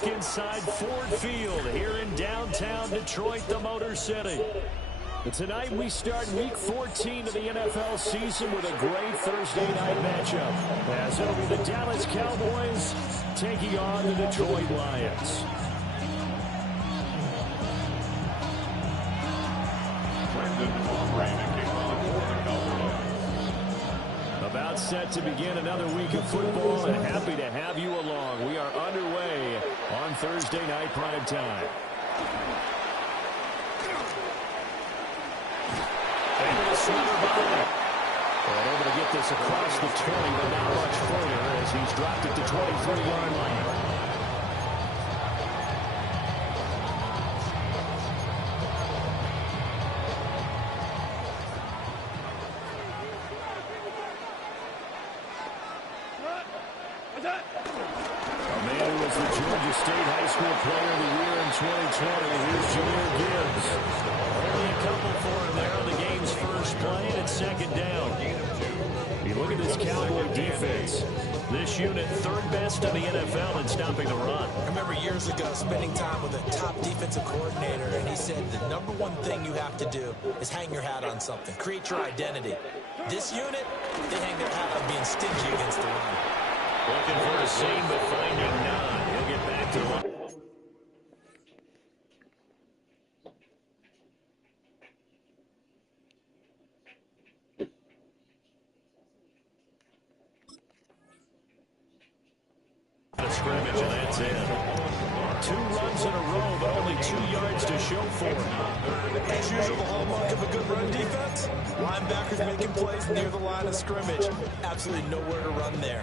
look inside Ford Field here in downtown Detroit, the Motor City. And tonight we start Week 14 of the NFL season with a great Thursday night matchup. As it'll be the Dallas Cowboys taking on the Detroit Lions. About set to begin another week of football, and happy to have you along. We are underway on Thursday night prime time. And able to get this across the 20, but not much further as he's dropped it to 23-yard line. A man who was the Georgia State High School Player of the Year in 2020. Here's Jahmyr Gibbs. Only a couple for him there on the game's first play, and it's second down. You look at this Cowboy defense. This unit, third best in the NFL in stopping the run. I remember years ago spending time with a top defensive coordinator, and he said the number one thing you have to do is hang your hat on something. Create your identity. This unit, they hang their hat on being stingy against the run. Looking for a seam, but finding none. He'll get back to the line. Scrimmage, and that's in. 2 runs in a row, but only 2 yards to show for it. As usual, the hallmark of a good run defense, linebackers making plays near the line of scrimmage. Absolutely nowhere to run there.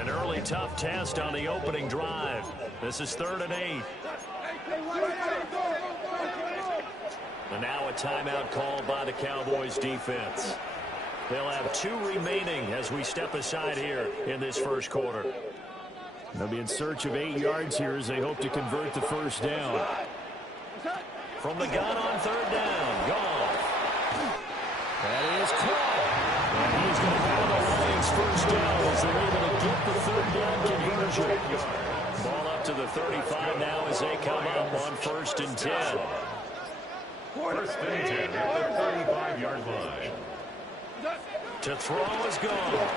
An early tough test on the opening drive. This is 3rd and 8. And now a timeout called by the Cowboys defense. They'll have 2 remaining as we step aside here in this first quarter. They'll be in search of 8 yards here as they hope to convert the first down. From the gun on 3rd down, Goff. That is caught. And he's going to have the Lions first down as they're able to get the 3rd down conversion. Ball up to the 35 now as they come up on 1st and 10. 1st and 10 at the 35-yard line. To throw is gone.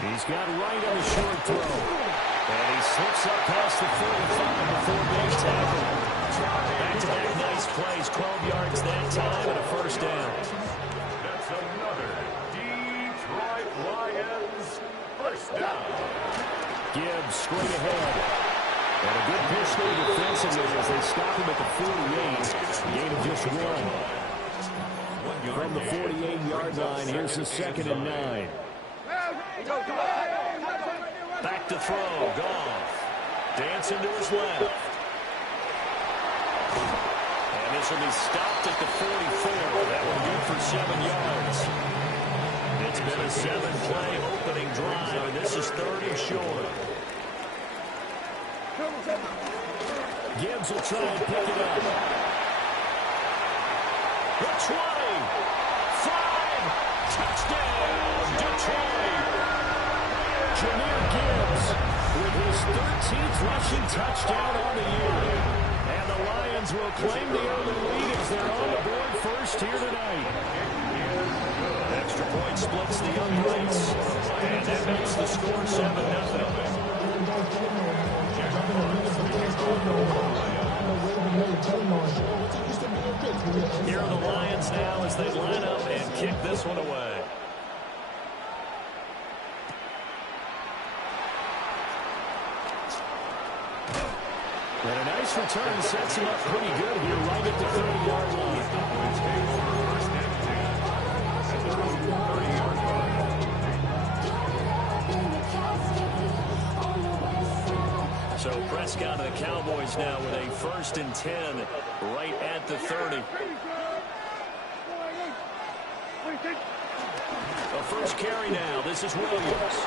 He's got right on the short throw. And he slips up past the 45 before being tackled. Back-to-back nice plays, 12 yards that time and a first down. That's another Detroit Lions first down. Gibbs straight ahead. And a good push there defensively as they stop him at the 48. Gain of just 1. From the 48-yard line, here's the 2nd and 9. Back to throw, Goff. Dancing to his left. And this will be stopped at the 44. That will do for 7 yards. It's been a 7-play opening drive, and this is 30 short. Gibbs will try and pick it up. The 20. 5. Touchdown, Detroit. Jahmyr Gibbs with his 13th rushing touchdown on the year. And the Lions will claim the early lead as they're on the board first here tonight. Extra point splits the uprights. And that makes the score 7-0. Here are the Lions now as they line up and kick this one away. And a nice return sets him up pretty good here right at the 30-yard line. So Prescott and the Cowboys now with a 1st and 10 right at the 30. A first carry now. This is Williams.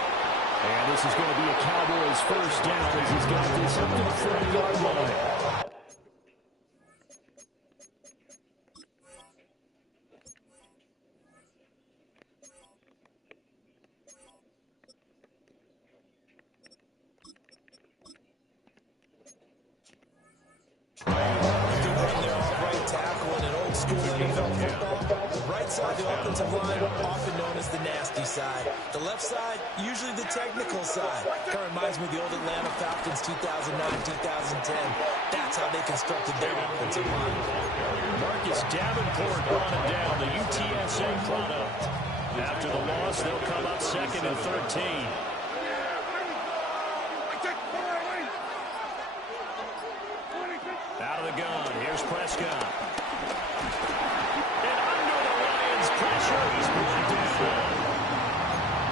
And this is going to be a Cowboys first down as he's got this up to the 40-yard line. school NFL football, the right side of the offensive line, often known as the nasty side. The left side, usually the technical side. Kind of reminds me of the old Atlanta Falcons 2009-2010. That's how they constructed their offensive line. Marcus Davenport brought it down, the UTSA product. After the loss, they'll come up second and 13. Out of the gun, here's Prescott. And under the Lions' pressure, he's brought down.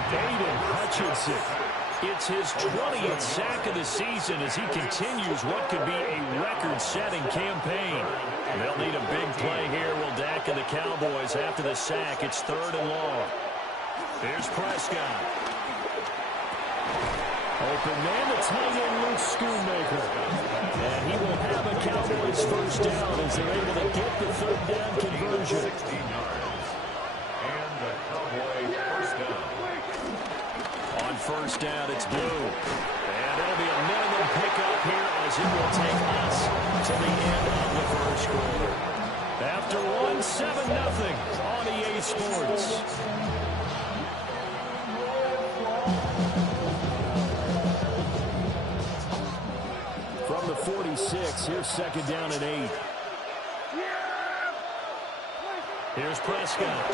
Aiden Hutchinson. It's his 20th sack of the season as he continues what could be a record-setting campaign. They'll need a big play here. Will Dak and the Cowboys after the sack. It's 3rd and long. Here's Prescott. Open man, the tight end, Luke Schoonmaker. And he will have a Cowboys first down as they're able to get the 3rd down conversion. 16 yards. And the Cowboys first down. On first down, it's Blue. And it'll be a minimum pickup here as it will take us to the end of the first quarter. After one, 7-0 on EA Sports. From the 46, here's 2nd down and 8. Here's Prescott.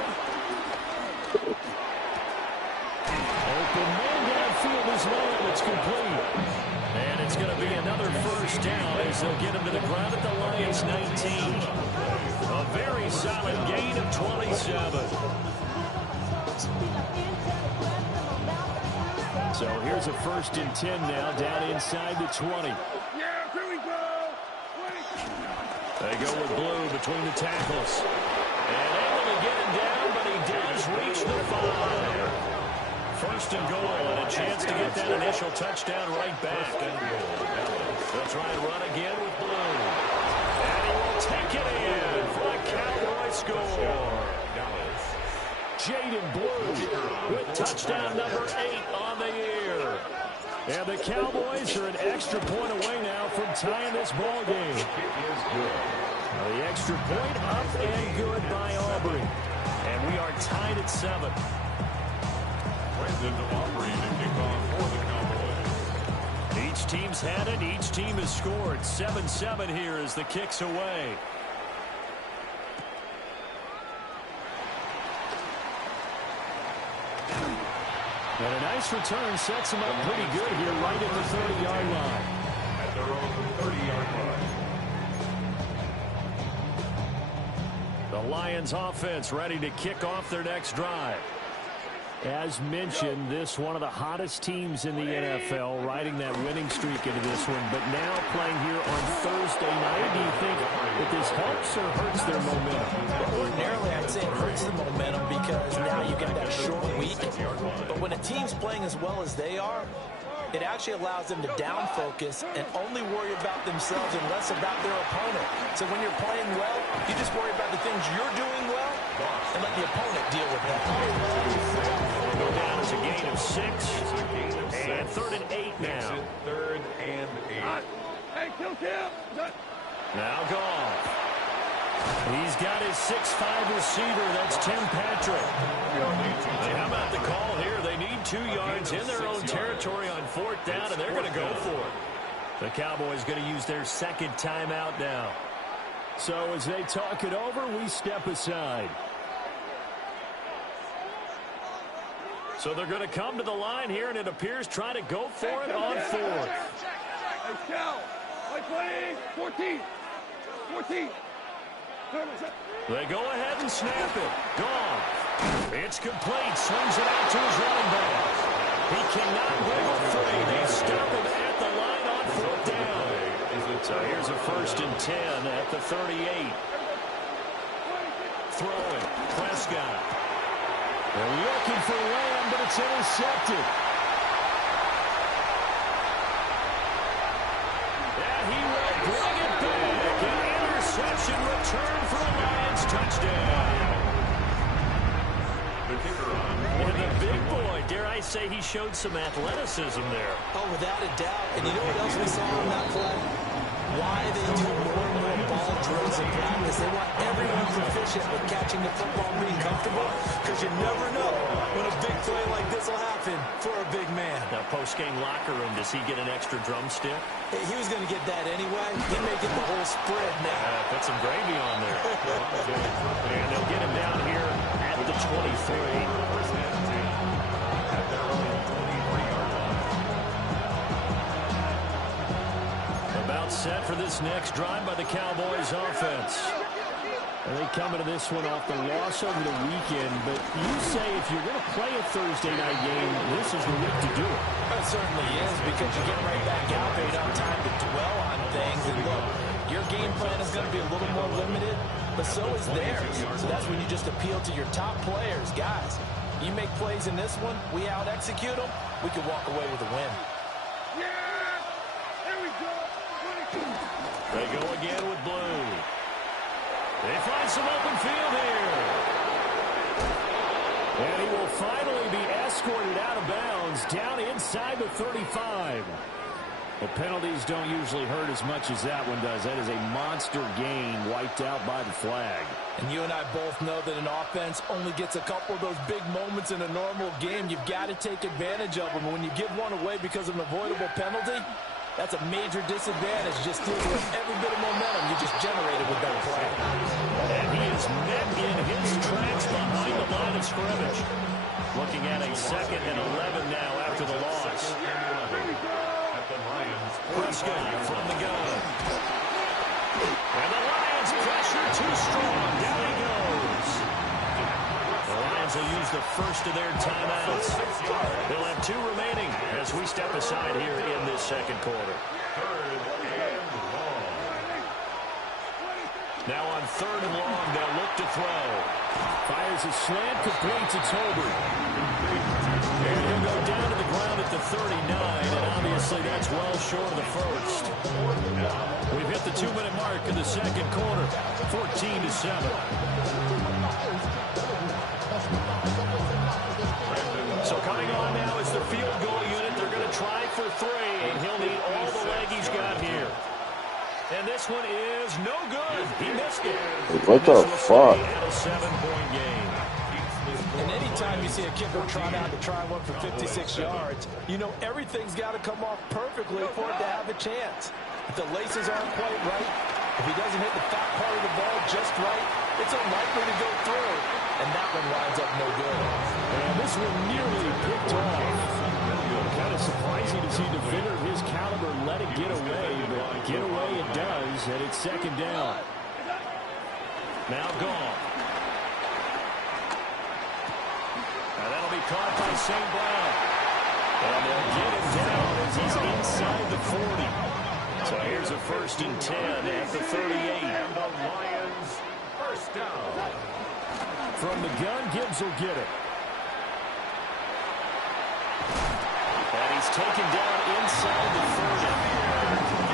Open man downfield as well. It's complete. And it's going to be another first down as they'll get him to the ground at the Lions 19. A very solid gain of 27. So here's a 1st and 10 now down inside the 20. They go with Blue between the tackles. And able to get him down, but he does reach the 5. 1st and goal, and a chance to get that initial touchdown right back. They'll try and run again with Blue. And he will take it in for a Cowboy score. Jaden Blue with touchdown number 8 on the year. And the Cowboys are an extra point away now from tying this ball game. The extra point up and good by Aubrey. And we are tied at 7. Each team's had it. Each team has scored. 7-7 here as the kick's away. And a nice return sets him up pretty good here right at the 30-yard line. At their own 30-yard line. The Lions offense ready to kick off their next drive. As mentioned, this one of the hottest teams in the NFL, riding that winning streak into this one, but now playing here on Thursday night. Do you think that this helps or hurts their momentum? Ordinarily, I'd say it hurts the momentum because now you get that short week. But when a team's playing as well as they are, it actually allows them to down focus and only worry about themselves and less about their opponent. So when you're playing well, you just worry about the things you're doing well and let the opponent deal with that. Go down as a gain of 6. And 3rd and 8 now. 3rd and 8. Hey, kill Kim. Now Goff. He's got his 6'5 receiver. That's Tim Patrick. And how about the call here? They need 2 yards in their own territory on 4th down, and they're going to go for it. The Cowboys going to use their 2nd timeout now. So as they talk it over, we step aside. So they're going to come to the line here, and it appears try to go for it on 4th. Hey, Cal. Play 14. 14. They go ahead and snap it. Goff. It's complete. Swings it out to his running back. He cannot wiggle free. They stop him at the line on 4th down. So here's a 1st and 10 at the 38. Throwing. Prescott. They're looking for Lamb, but it's intercepted. And he will bring it back. An interception return for a Lions touchdown. The kicker on. And the big boy, dare I say, he showed some athleticism there. Oh, without a doubt. And you know what else we saw on that play? Why they do more and more ball all drills in practice. They want everyone proficient with catching the football and being comfortable, because you never know when a big play like this will happen for a big man. Now, post-game locker room, does he get an extra drumstick? He was going to get that anyway. He may get the whole spread now. Put some gravy on there. And they'll get him down here at the 23. About set for this next drive by the Cowboys offense. And they come into this one off the loss over the weekend, but you say if you're going to play a Thursday night game, this is the week to do it. It certainly is, because you get right back out there. You don't have time to dwell on things. And look, your game plan is going to be a little more limited, but so is theirs. So that's when you just appeal to your top players. Guys, you make plays in this one, we out-execute them, we can walk away with a win. They go again with Blue. They find some open field here. And he will finally be escorted out of bounds down inside the 35. Well, penalties don't usually hurt as much as that one does. That is a monster gain wiped out by the flag. And you and I both know that an offense only gets a couple of those big moments in a normal game. You've got to take advantage of them. When you give one away because of an avoidable penalty, that's a major disadvantage. Just dealing with every bit of momentum you just generated with that play. And he is met in his tracks behind the line of scrimmage. Looking at a 2nd and 11 now after the loss. Prescott from the gun. And the Lions pressure too strong. Down he goes. The Lions will use the first of their timeouts. They'll have 2 remaining as we step aside here in this second quarter. Now on 3rd and long, they'll look to throw. Fires a slant, complete to Tober. And he'll go down to the ground at the 39, and obviously that's well short of the first. We've hit the 2-minute mark in the second quarter, 14-7. So coming on now is the field goal unit. They're going to try for 3, and he'll need all the leg he's got here. And this one is no good. He missed it. What the fuck? A 7-point game. And anytime you see a kicker trot out to try one for 56 yards, you know everything's got to come off perfectly for it to have a chance. If the laces aren't quite right, if he doesn't hit the fat part of the ball just right, it's unlikely to go through. And that one winds up no good. And this one nearly picked off. Kind of surprising to see a defender of his caliber let it get away, but get away it does, and it's 2nd down. Now gone. Now that'll be caught by St. Brown. And they'll get him down as he's inside the 40. So here's a 1st and 10 at the 38. And the Lions first down. From the gun, Gibbs will get it. And he's taken down inside the 30.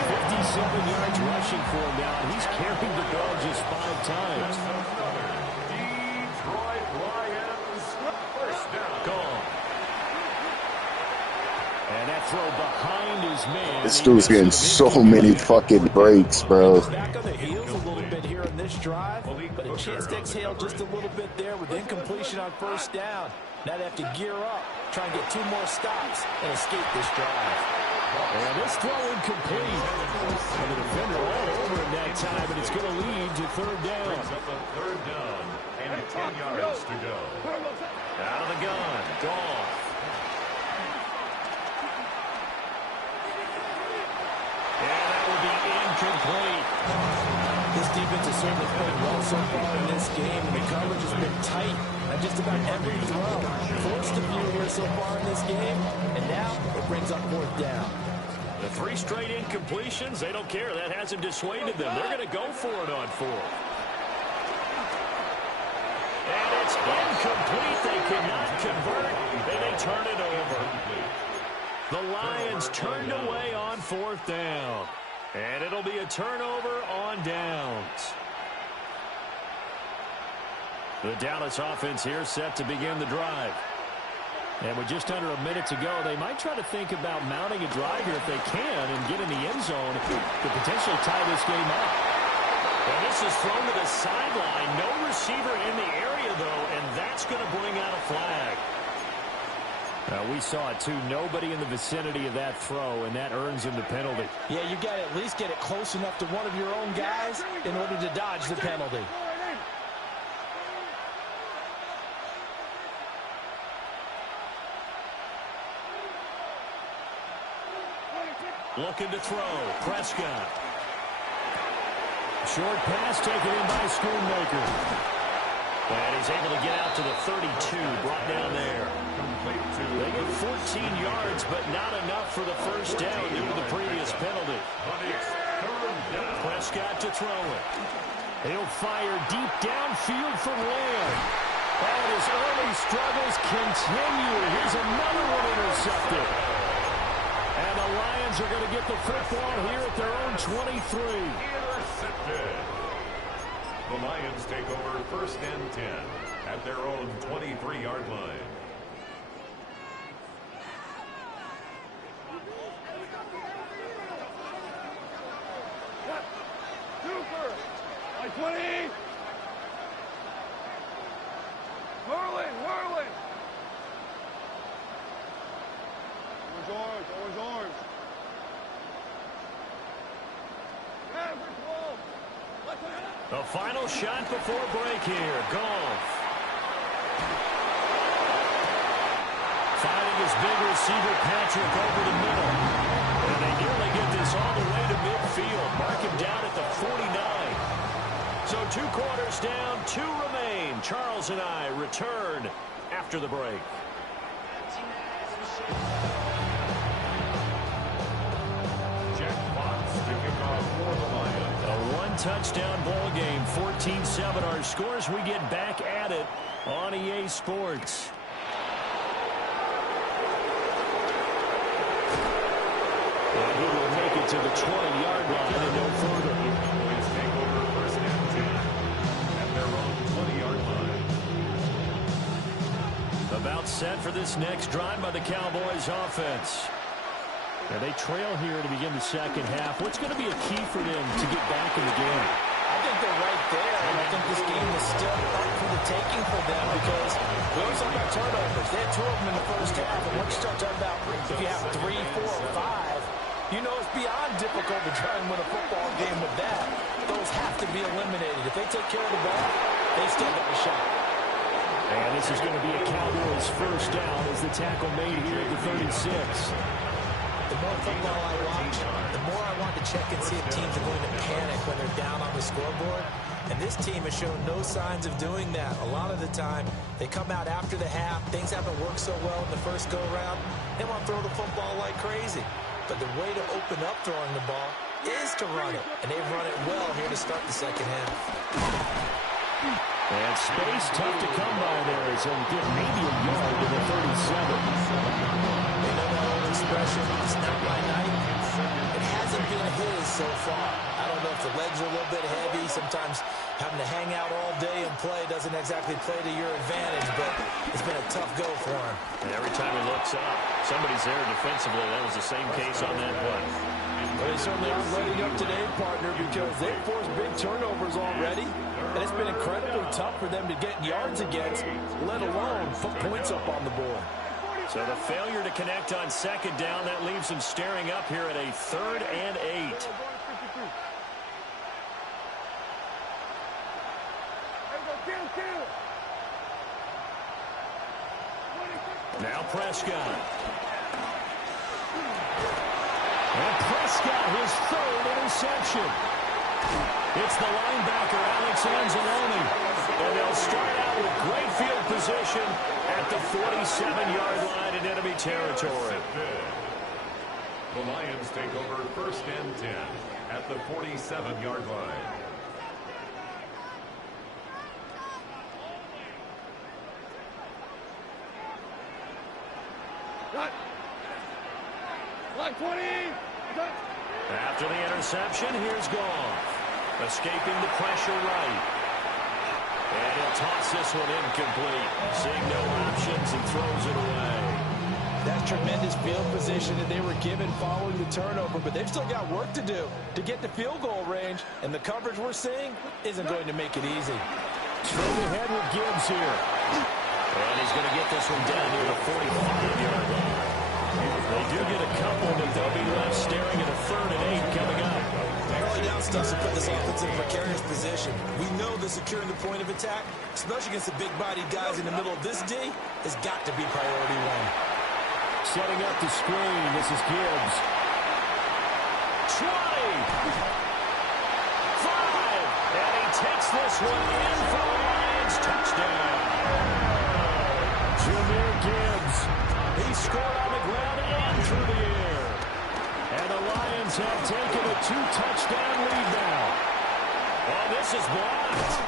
57 yards rushing for him now, and he's carried the ball just 5 times. Detroit Lions first down. Gone. And that throw behind his man. This dude's getting so many fucking breaks, bro. Back on the heels a little bit here in this drive, but a chance to exhale just a little bit there with incompletion on 1st down. Now they have to gear up, try and get 2 more stops, and escape this drive. And this throw incomplete. And the defender all over him that time, and it's going to lead to 3rd down. Brings up a 3rd down and 10 yards to go. Out of the gun, Goff. And that will be incomplete. This defense has certainly played well so far in this game, and the coverage has been tight on just about every throw. Forced a few here so far in this game, and now it brings up 4th down. The 3 straight incompletions, they don't care. That hasn't dissuaded them. They're going to go for it on 4th. And it's incomplete. They cannot convert, and they turn it over. The Lions turned away on 4th down. And it'll be a turnover on downs. The Dallas offense here set to begin the drive. And with just under a minute to go, they might try to think about mounting a drive here if they can and get in the end zone to potentially tie this game up. And this is thrown to the sideline. No receiver in the area, though, and that's going to bring out a flag. We saw it, too. Nobody in the vicinity of that throw, and that earns him the penalty. Yeah, you got to at least get it close enough to one of your own guys in order to dodge the penalty. Looking to throw. Prescott. Short pass taken in by Schoonmaker. And he's able to get out to the 32, brought down there. They get 14 yards, but not enough for the first down due to the previous penalty. Prescott to throw it. He'll fire deep downfield from Lamb. And his early struggles continue. Here's another one intercepted. And the Lions are going to get the football here at their own 23. Intercepted. The Lions take over first and 10 at their own 23-yard line. Super. Like 20. Whirling. Orange. The final shot before break here. Goff. Finding his big receiver, Patrick, over the middle. And they nearly get this all the way to midfield. Mark him down at the 49. So 2 quarters down, 2 remain. Charles and I return after the break. Touchdown ball game, 14-7 our scores. We get back at it on EA Sports. And he will make it to the 20-yard line and no further. Cowboys take over first and 10 at their own 20-yard line. About set for this next drive by the Cowboys offense. And they trail here to begin the second half. What's going to be a key for them to get back in the game? I think they're right there, and I think this game is still up for the taking for them because we always talk about turnovers. They had 2 of them in the first half, and once you start talking about if you have 3, 4, or 5, you know it's beyond difficult to try and win a football game with that. Those have to be eliminated. If they take care of the ball, they still got a shot. And this is going to be a Cowboys first down as the tackle made here at the 36. The more football I watch, the more I want to check and see if teams are going to panic when they're down on the scoreboard. And this team has shown no signs of doing that. A lot of the time, they come out after the half. Things haven't worked so well in the first go-around. They want to throw the football like crazy. But the way to open up throwing the ball is to run it. And they've run it well here to start the second half. And space tough to come by there as they'll get maybe a yard to the 37. They know that old expression, it's not my night. It hasn't been his so far. I don't know if the legs are a little bit heavy. Sometimes having to hang out all day and play doesn't exactly play to your advantage, but it's been a tough go for him. And every time he looks up, somebody's there defensively. That was the same case on that play. Well, they certainly aren't letting up today, partner, because they've forced big turnovers already, and it's been incredibly tough for them to get yards against, let alone put points up on the board. So the failure to connect on second down, that leaves them staring up here at a 3rd and 8. Now Prescott. And Prescott, his 3rd interception. It's the linebacker, Alex Anzalone. And they'll start out with great field position at the 47-yard line in enemy territory. The Lions take over first and 10 at the 47-yard line. Cut. Line 20. Cut. After the interception, here's Goff. Escaping the pressure right. And he'll toss this one incomplete. Seeing no options, he throws it away. That's tremendous field position that they were given following the turnover, but they've still got work to do to get to field goal range, and the coverage we're seeing isn't going to make it easy. Straight ahead with Gibbs here. And he's going to get this one down near the 45-yard line. They do get a couple, but they'll be left staring at a 3rd and 8 coming up. Early down stuff to put this offense in precarious position. We know that securing the point of attack, especially against the big-bodied guys in the middle of this D, has got to be priority one. Setting up the screen. This is Gibbs. 20. 5. And he takes this one in for the Lions. Touchdown. Jahmyr Gibbs. He scored on the ground and through the air. And the Lions have taken a 2-touchdown lead now. Oh, this is blocked.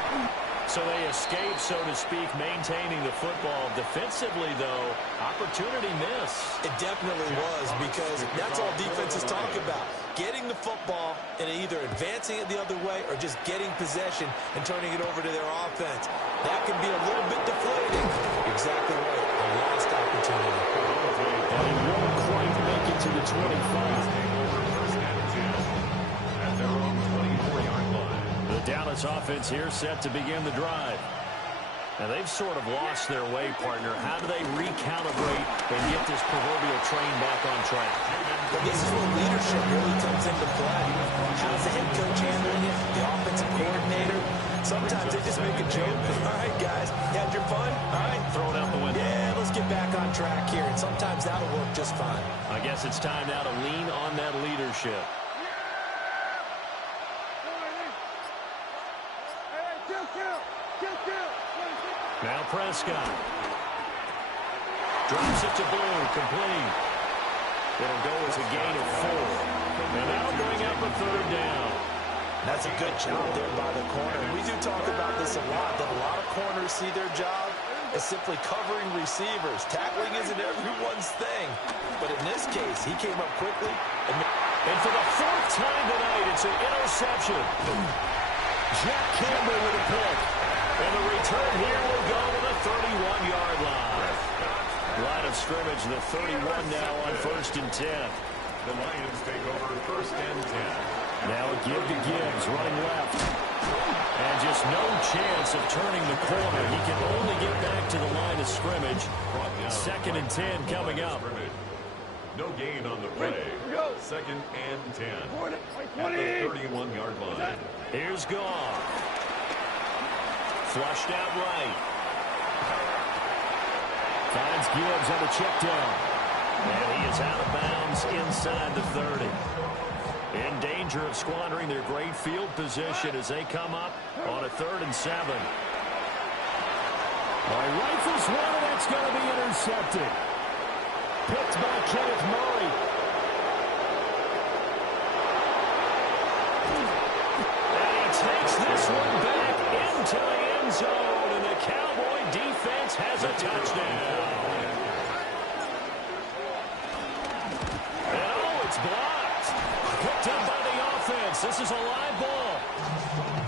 So they escape, so to speak, maintaining the football. Defensively, though, opportunity miss. It definitely was, because that's all defenses talk about. Getting the football and either advancing it the other way or just getting possession and turning it over to their offense. That can be a little bit deflating. Exactly right. A lost opportunity. And he won't quite make it to the 25. Dallas offense here set to begin the drive. Now they've sort of lost their way, partner. How do they recalibrate and get this proverbial train back on track? Well, this is where leadership really comes into play. How's the head coach handling it? The offensive coordinator? Sometimes they just make a joke. All right, guys, you had your fun? All right, throw it out the window. Yeah, let's get back on track here. And sometimes that'll work just fine. I guess it's time now to lean on that leadership. Now Prescott. Drops it to Blue, complete. It'll go as a gain of 4. And that'll bring up a 3rd down. That's a good job there by the corner. We do talk about this a lot, that a lot of corners see their job as simply covering receivers. Tackling isn't everyone's thing. But in this case, he came up quickly. And for the 4th time tonight, it's an interception. Jack Campbell with a pick. And the return here will go to the 31-yard line. Line of scrimmage, the 31 now on 1st and 10. The Lions take over 1st and 10. Now a give to Gibbs, running left. And just no chance of turning the corner. He can only get back to the line of scrimmage. 2nd and 10 coming up. No gain on the play. 2nd and 10. At the 31-yard line. Here's Goff. Flushed out right. Finds Gibbs on the check down. And he is out of bounds inside the 30. In danger of squandering their great field position as they come up on a 3rd and 7. Rifles one, and that's going to be intercepted. Picked by Kenneth Murray. And he takes this one back into the end zone, and the Cowboy defense has a touchdown. And oh, it's blocked. Picked up by the offense. This is a live ball.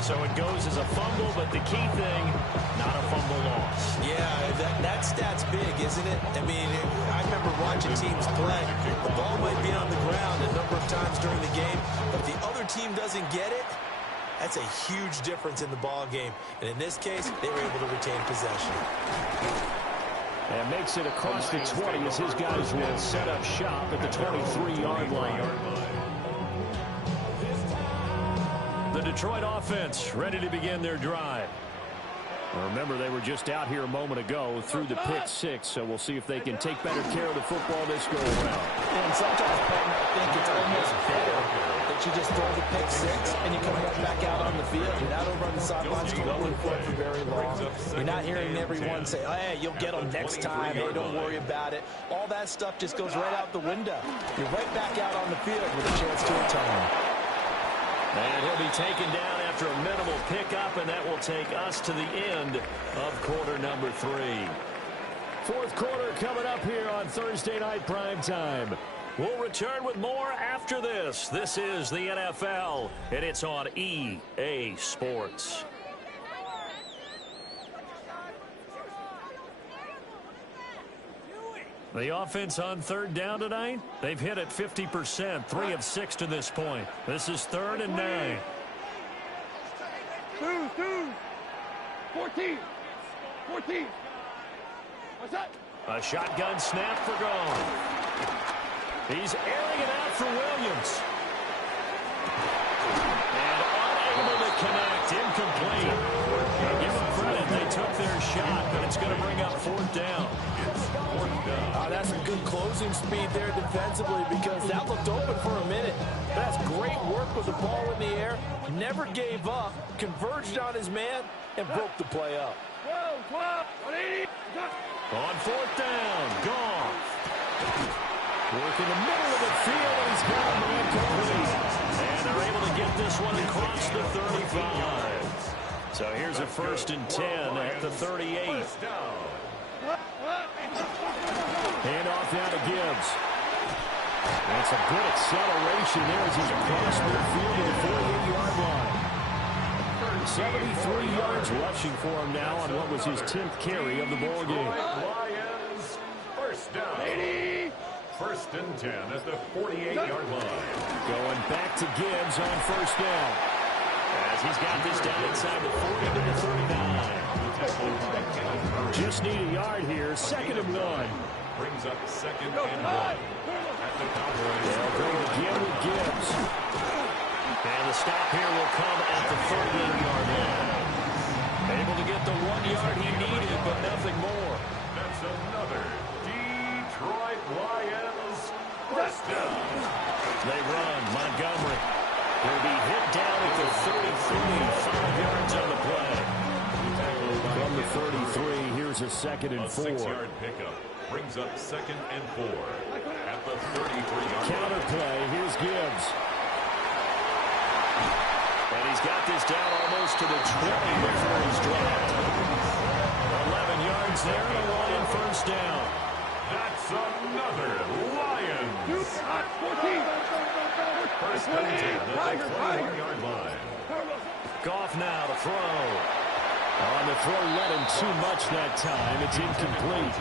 So it goes as a fumble, but the key thing, not a fumble loss. Yeah, that stat's big, isn't it? I mean, I remember watching teams play. The ball might be on the ground a number of times during the game, but if the other team doesn't get it, that's a huge difference in the ball game. And in this case, they were able to retain possession. And makes it across the 20 as his guys will set up shop at the 23-yard line. The Detroit offense ready to begin their drive. Remember, they were just out here a moment ago through the pick 6, so we'll see if they can take better care of the football this go around. And sometimes, partner, I think it's almost better that you just throw the pick 6 and you come right back out on the field. You're not over on the sidelines going for it for very long. You're not hearing everyone say, oh, hey, you'll get them next time. Hey, don't worry about it. All that stuff just goes right out the window. You're right back out on the field with a chance to atone. And he'll be taken down after a minimal pickup, and that will take us to the end of quarter number 3. 4th quarter coming up here on Thursday Night Primetime. We'll return with more after this. This is the NFL, and it's on EA Sports. The offense on third down tonight, they've hit it 50%, 3 of 6 to this point. This is 3rd and 9. 14. What's that? A shotgun snap for Gone. He's airing it out for Williams. And unable to connect, incomplete. Now give them credit, they took their shot, but it's going to bring up 4th down. That's some good closing speed there defensively because that looked open for a minute. That's great work with the ball in the air. Never gave up, converged on his man, and broke the play up. 180. On 4th down, Goff. Work in the middle of the field, and he's got a man complete. And they're able to get this one across the 35. So here's a 1st and 10 at the 38. Hand off now to Gibbs. And some good acceleration there as he's across midfield to the 48-yard line. 73 yards rushing for him now on what was his 10th carry of the ball game. Lions, 1st down. 1st and 10 at the 48-yard line. Going back to Gibbs on 1st down. As he's got this down inside the 40 to the 39. Just need a yard here. 2nd and 1. Brings up 2nd and 1. At the Cowboys. They'll go again with Gibbs. And the stop here will come at the 38-yard line. Able to get the 1 yard he needed, but nothing more. That's another Detroit Lions 1st down. They run. Montgomery will be hit down at the 33. 5 yards on the play. From the 33, here's a 2nd and 4. 6-yard pickup brings up 2nd and 4 at the 33-yard Counter play. Here's Gibbs. And he's got this down almost to the 20 before he's dropped. 11 yards there and a Lion 1st down. That's another Lions. 1st and 10 at the 21-yard line. Goff now to throw. On the throw, let him too much that time. It's incomplete.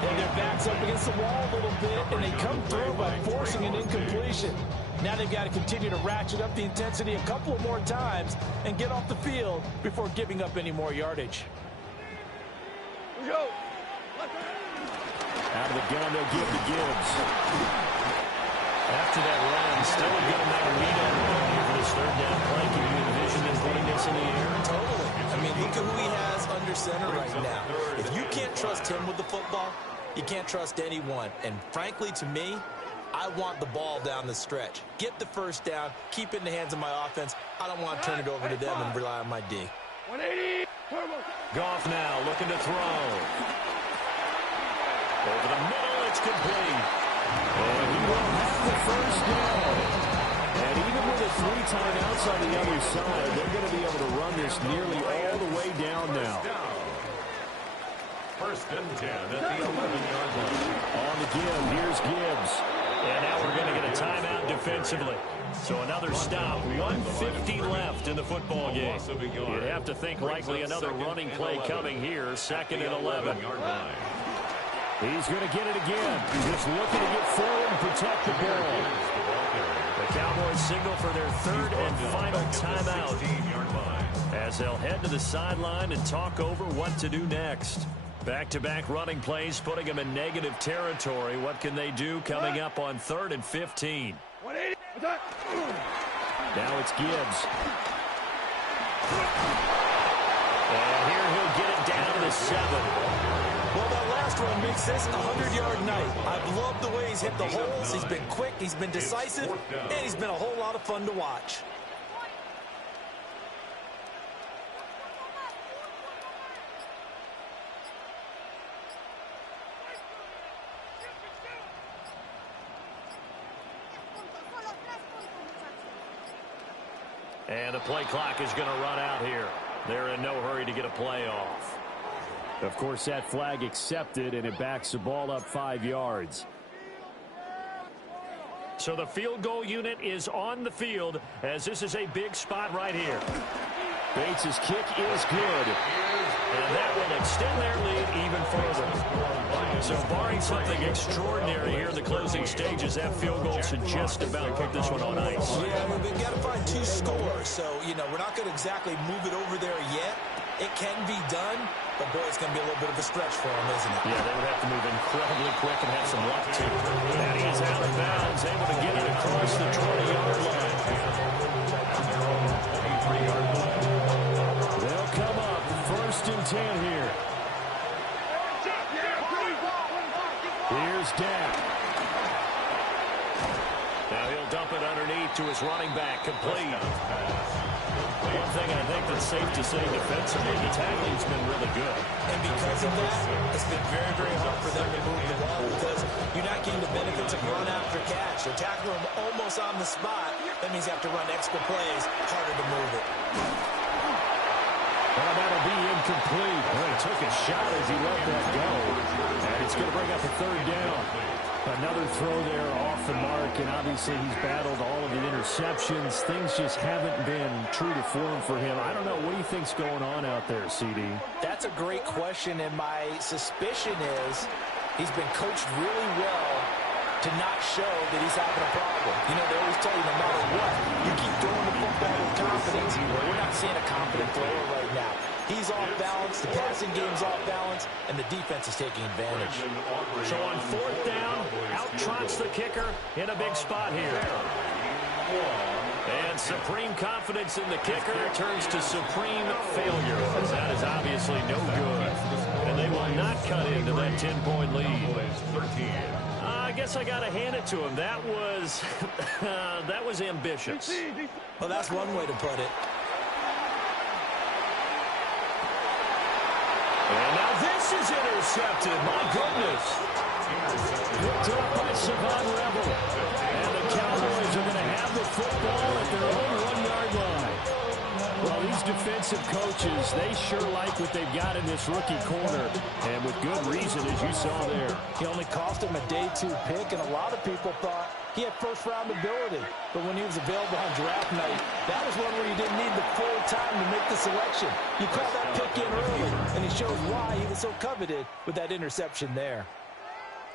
And their back's up against the wall a little bit, and they come through by forcing an incompletion. Now they've got to continue to ratchet up the intensity a couple of more times and get off the field before giving up any more yardage. Out of the gun, they'll give to Gibbs. After that run, still a good amount of lead on the ball here for this 3rd down play. Can you envision them putting this in the air? Totally. I mean, look at who he has under center right now. If you can't trust him with the football, you can't trust anyone. And frankly, to me, I want the ball down the stretch. Get the 1st down, keep it in the hands of my offense. I don't want to turn it over to them and rely on my D. 180. Goff now looking to throw. Over the middle, it's complete. And he will have the 1st down. And even with a 3 timeouts on the other side, they're going to be able to run this nearly all the way down now. 1st and 10 at the 11-yard line. On the give, here's Gibbs. And now we're going to get a timeout defensively. So another stop, 1:50 left in the football game. You'd have to think likely another running play coming here, 2nd and 11. He's going to get it again. He's just looking to get forward and protect the ball. The Cowboys signal for their 3rd and final timeout as they'll head to the sideline and talk over what to do next. Back-to-back running plays putting them in negative territory. What can they do coming up on 3rd and 15? 180. Now it's Gibbs. And here he'll get it down to the 7. Well, that last one makes this a 100-yard night. I've loved the way he's hit the holes. He's been quick, he's been decisive, and he's been a whole lot of fun to watch. And the play clock is going to run out here. They're in no hurry to get a play off. Of course, that flag accepted, and it backs the ball up 5 yards. So the field goal unit is on the field, as this is a big spot right here. Bates' kick is good. And that will extend their lead even further. So barring something extraordinary here in the closing stages, that field goal should just about kick this one on ice. Yeah, we've got to find 2 scores. So, we're not going to exactly move it over there yet. It can be done, but, boy, it's going to be a little bit of a stretch for them, isn't it? Yeah, they would have to move incredibly quick and have some luck, too. And he is out of bounds, able to get it across the 20-yard line. They'll come up 1st and 10 here. Here's Dak. Now he'll dump it underneath to his running back, complete. One thing I think that's safe to say defensively, the tackling's been really good. And because of that, it's been very, very hard for them to move the ball because you're not getting the benefits of run after catch. They're tackling them almost on the spot. That means you have to run extra plays, harder to move it. Well, that'll be incomplete. Well, he took a shot as he let that go. And it's going to bring up a 3rd down. Another throw there off the mark, and obviously he's battled all of the interceptions. Things just haven't been true to form for him. I don't know. What do you think's going on out there, CD? That's a great question, and my suspicion is he's been coached really well to not show that he's having a problem. They always tell you no matter what, you keep throwing the football with confidence. Well, we're not seeing a confident thrower right now. He's off balance, the passing game's off balance, and the defense is taking advantage. So on 4th down, out trots the kicker in a big spot here. And supreme confidence in the kicker turns to supreme failure, as that is obviously no good. And they will not cut into that 10-point lead. I guess I got to hand it to him. That was ambitious. Well, that's one way to put it. And now this is intercepted. My goodness. Picked up by Savon Rebel. And the Cowboys are going to have the football at their own 1-yard line. Well, these defensive coaches, they sure like what they've got in this rookie corner. And with good reason, as you saw there. He only cost him a day 2 pick, and a lot of people thought he had first-round ability. But when he was available on draft night, that was one where you didn't need the full time to make the selection. You call that pick in early, and he shows why he was so coveted with that interception there.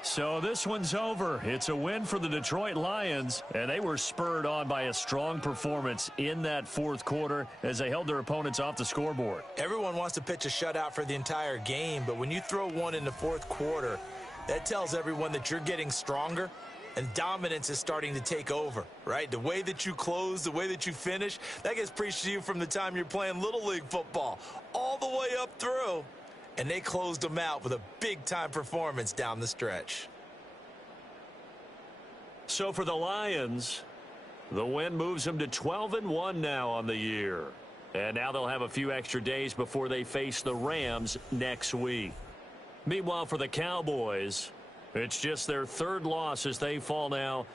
So this one's over. It's a win for the Detroit Lions, and they were spurred on by a strong performance in that 4th quarter as they held their opponents off the scoreboard. Everyone wants to pitch a shutout for the entire game, but when you throw one in the 4th quarter, that tells everyone that you're getting stronger and dominance is starting to take over, right? The way that you close, the way that you finish, that gets preached to you from the time you're playing Little League football all the way up through. And they closed them out with a big-time performance down the stretch. So for the Lions, the win moves them to 12-1 now on the year. And now they'll have a few extra days before they face the Rams next week. Meanwhile, for the Cowboys, it's just their 3rd loss as they fall now